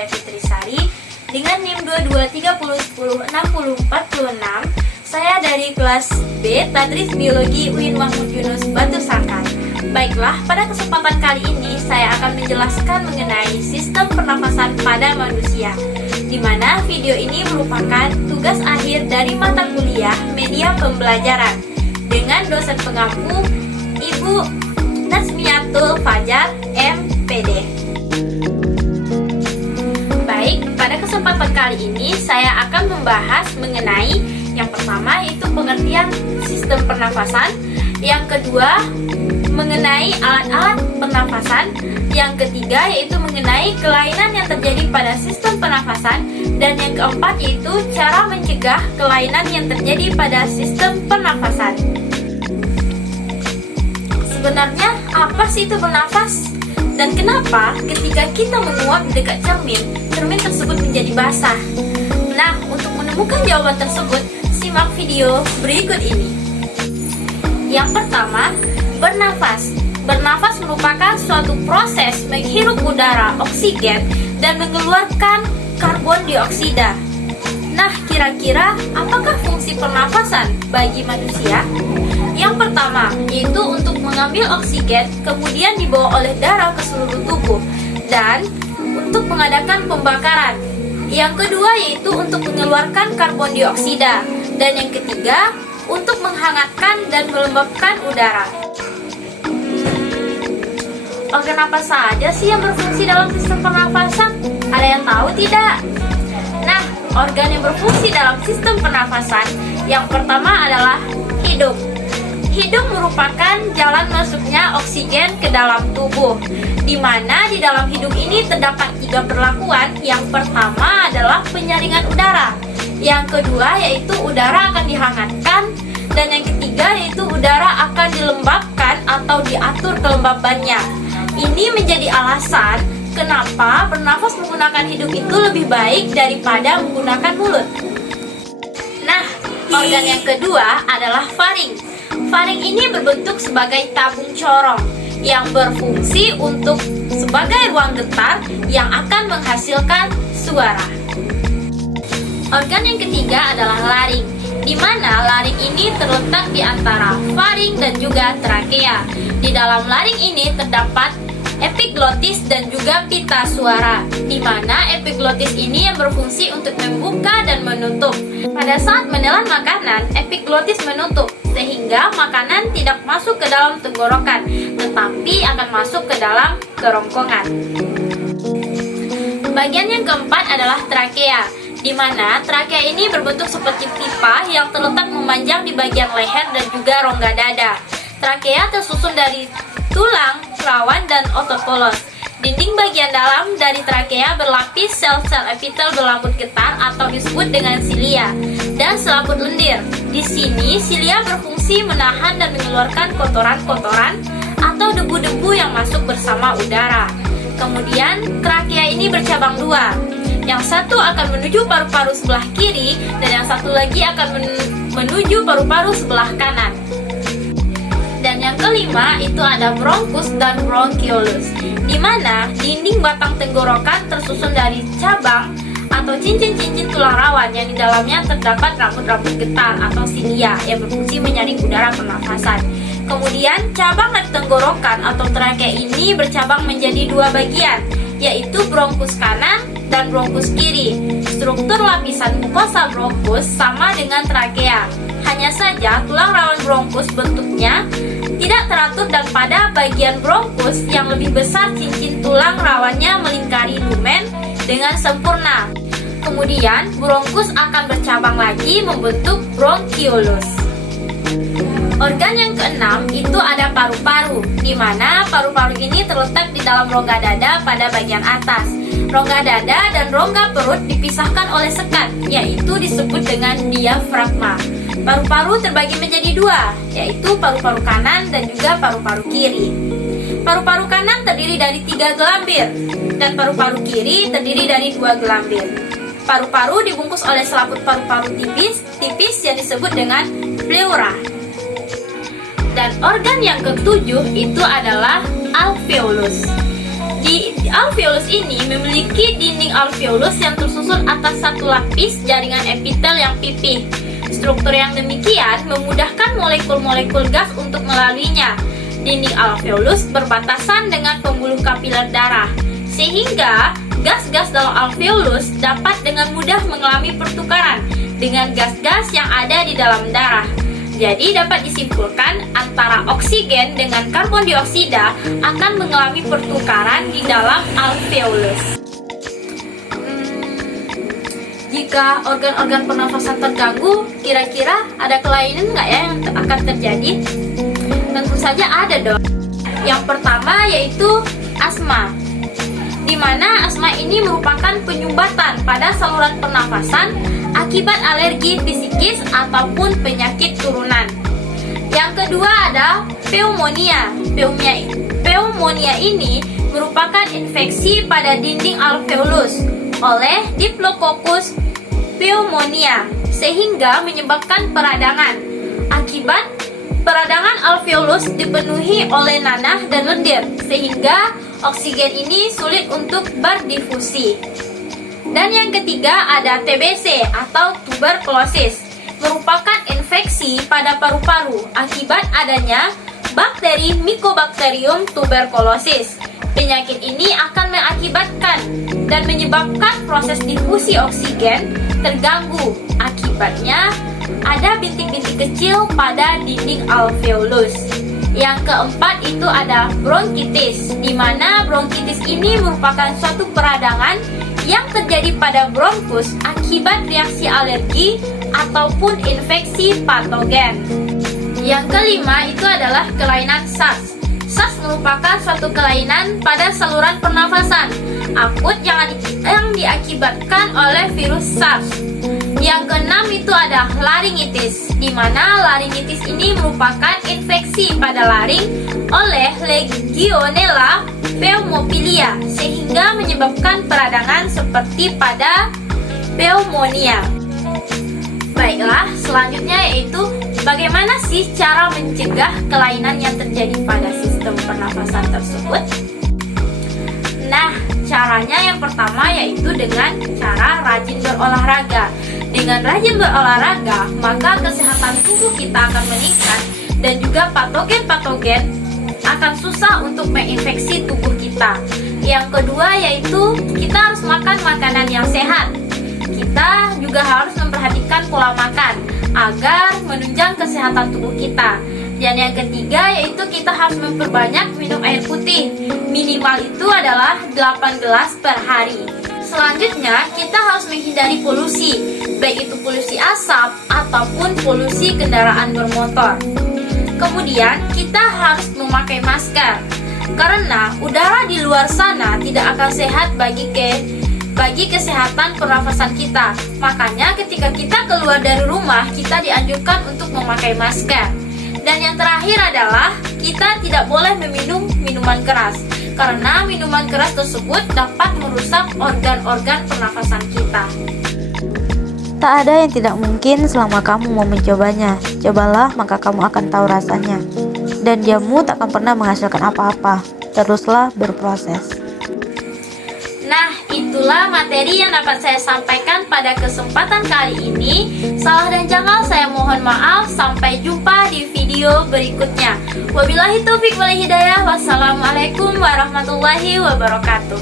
saya Fitrisari dengan NIM 2230106046. Saya dari kelas B, Tadris Biologi UIN Mahmud Yunus Batu Sangkar. Baiklah, pada kesempatan kali ini saya akan menjelaskan mengenai sistem pernafasan pada manusia, di mana video ini merupakan tugas akhir dari mata kuliah media pembelajaran dengan dosen pengampu Ibu Nazmiatul Fajar, MPD. Baik, pada kesempatan kali ini saya akan membahas mengenai yang pertama yaitu pengertian sistem pernafasan, yang kedua mengenai alat-alat pernafasan, yang ketiga yaitu mengenai kelainan yang terjadi pada sistem pernafasan, dan yang keempat yaitu cara mencegah kelainan yang terjadi pada sistem pernafasan. Sebenarnya apa sih itu bernafas? Dan kenapa ketika kita menguap di dekat cermin tersebut menjadi basah? Nah, untuk menemukan jawaban tersebut, simak video berikut ini. Yang pertama, bernafas. Bernafas merupakan suatu proses menghirup udara oksigen dan mengeluarkan karbon dioksida. Nah, kira-kira apakah fungsi pernafasan bagi manusia? Yang pertama, yaitu untuk mengambil oksigen, kemudian dibawa oleh darah ke seluruh tubuh, dan untuk mengadakan pembakaran. Yang kedua, yaitu untuk mengeluarkan karbon dioksida, dan yang ketiga, untuk menghangatkan dan melembabkan udara. Organ apa saja sih yang berfungsi dalam sistem pernafasan? Ada yang tahu tidak? Nah, organ yang berfungsi dalam sistem pernafasan yang pertama adalah hidung. Hidung merupakan jalan masuknya oksigen ke dalam tubuh, di mana di dalam hidung ini terdapat 3 perlakuan. Yang pertama adalah penyaringan udara, yang kedua yaitu udara akan dihangatkan, dan yang ketiga yaitu udara akan dilembabkan atau diatur kelembabannya. Ini menjadi alasan kenapa bernafas menggunakan hidung itu lebih baik daripada menggunakan mulut. Nah, organ yang kedua adalah faring. Faring ini berbentuk sebagai tabung corong yang berfungsi untuk sebagai ruang getar yang akan menghasilkan suara. Organ yang ketiga adalah laring, di mana laring ini terletak di antara faring dan juga trakea. Di dalam laring ini terdapat epiglotis dan juga pita suara, di mana epiglotis ini yang berfungsi untuk membuka dan menutup. Pada saat menelan makanan, epiglotis menutup, sehingga makanan tidak masuk ke dalam tenggorokan, tetapi akan masuk ke dalam kerongkongan. Bagian yang keempat adalah trakea, di mana trakea ini berbentuk seperti pipa yang terletak memanjang di bagian leher dan juga rongga dada. Trakea tersusun dari tulang, rawan, dan otot polos. Dinding bagian dalam dari trakea berlapis sel-sel epitel berlaput getar atau disebut dengan silia, dan selaput lendir. Di sini silia berfungsi menahan dan mengeluarkan kotoran-kotoran atau debu-debu yang masuk bersama udara. Kemudian trakea ini bercabang 2. Yang satu akan menuju paru-paru sebelah kiri, dan yang satu lagi akan menuju paru-paru sebelah kanan. Dan yang kelima itu ada bronkus dan bronchiolus, di mana dinding batang tenggorokan tersusun dari cabang atau cincin-cincin tulang rawan yang di dalamnya terdapat rambut-rambut getar atau silia yang berfungsi menyaring udara pernafasan. Kemudian cabang dari tenggorokan atau trakea ini bercabang menjadi 2 bagian, yaitu bronkus kanan dan bronkus kiri. Struktur lapisan mukosa bronkus sama dengan trakea. Hanya saja tulang rawan bronkus bentuknya tidak teratur, dan pada bagian bronkus yang lebih besar cincin tulang rawannya melingkari lumen dengan sempurna. Kemudian bronkus akan bercabang lagi membentuk bronchiolus. Organ yang keenam itu ada paru-paru, di mana paru-paru ini terletak di dalam rongga dada pada bagian atas. Rongga dada dan rongga perut dipisahkan oleh sekat, yaitu disebut dengan diafragma. Paru-paru terbagi menjadi 2, yaitu paru-paru kanan dan juga paru-paru kiri. Paru-paru kanan terdiri dari 3 gelambir, dan paru-paru kiri terdiri dari 2 gelambir. Paru-paru dibungkus oleh selaput paru-paru tipis yang disebut dengan pleura. Dan organ yang ketujuh itu adalah alveolus. Di alveolus ini memiliki dinding alveolus yang tersusun atas satu lapis jaringan epitel yang pipih. Struktur yang demikian memudahkan molekul-molekul gas untuk melaluinya. Dinding alveolus berbatasan dengan pembuluh kapiler darah, sehingga gas-gas dalam alveolus dapat dengan mudah mengalami pertukaran dengan gas-gas yang ada di dalam darah. Jadi dapat disimpulkan antara oksigen dengan karbon dioksida akan mengalami pertukaran di dalam alveolus. Jika organ-organ pernafasan terganggu, kira-kira ada kelainan nggak ya yang akan terjadi? Tentu saja ada dong. Yang pertama yaitu asma, di mana asma ini merupakan penyumbatan pada saluran pernafasan akibat alergi fisikis ataupun penyakit turunan. Yang kedua ada pneumonia. Pneumonia ini merupakan infeksi pada dinding alveolus oleh Diplococcus pneumonia sehingga menyebabkan peradangan. Akibat peradangan alveolus dipenuhi oleh nanah dan lendir sehingga oksigen ini sulit untuk berdifusi. Dan yang ketiga ada TBC atau tuberkulosis, merupakan infeksi pada paru-paru akibat adanya bakteri Mycobacterium tuberculosis. Penyakit ini akan mengakibatkan dan menyebabkan proses difusi oksigen terganggu. Akibatnya ada bintik-bintik kecil pada dinding alveolus. Yang keempat itu ada bronkitis, di mana bronkitis ini merupakan suatu peradangan yang terjadi pada bronkus akibat reaksi alergi ataupun infeksi patogen. Yang kelima itu adalah kelainan SARS. SARS merupakan suatu kelainan pada saluran pernafasan akut yang diakibatkan oleh virus SARS. Yang keenam itu ada laringitis, di mana laringitis ini merupakan infeksi pada laring oleh Legionella pneumophila sehingga menyebabkan peradangan seperti pada pneumonia. Baiklah, selanjutnya yaitu bagaimana sih cara mencegah kelainan yang terjadi pada sistem pernafasan tersebut? Nah, caranya yang pertama yaitu dengan cara rajin berolahraga. Dengan rajin berolahraga, maka kesehatan tubuh kita akan meningkat dan juga patogen-patogen akan susah untuk menginfeksi tubuh kita. Yang kedua yaitu kita harus makan makanan yang sehat. Kita juga harus memperhatikan pola makan agar menunjang kesehatan tubuh kita. Dan yang ketiga yaitu kita harus memperbanyak minum air putih. Minimal itu adalah 8 gelas per hari. Selanjutnya kita harus menghindari polusi, baik itu polusi asap ataupun polusi kendaraan bermotor. Kemudian kita harus memakai masker karena udara di luar sana tidak akan sehat bagi kesehatan pernafasan kita. Makanya ketika kita keluar dari rumah, kita dianjurkan untuk memakai masker. Dan yang terakhir adalah kita tidak boleh meminum minuman keras karena minuman keras tersebut dapat merusak organ-organ pernafasan kita. Tak ada yang tidak mungkin selama kamu mau mencobanya. Cobalah maka kamu akan tahu rasanya. Dan jamu tak akan pernah menghasilkan apa-apa. Teruslah berproses. Nah, itulah materi yang dapat saya sampaikan pada kesempatan kali ini. Salah dan janggal saya mohon maaf. Sampai jumpa di video berikutnya. Wabillahi taufiq wal hidayah. Wassalamualaikum warahmatullahi wabarakatuh.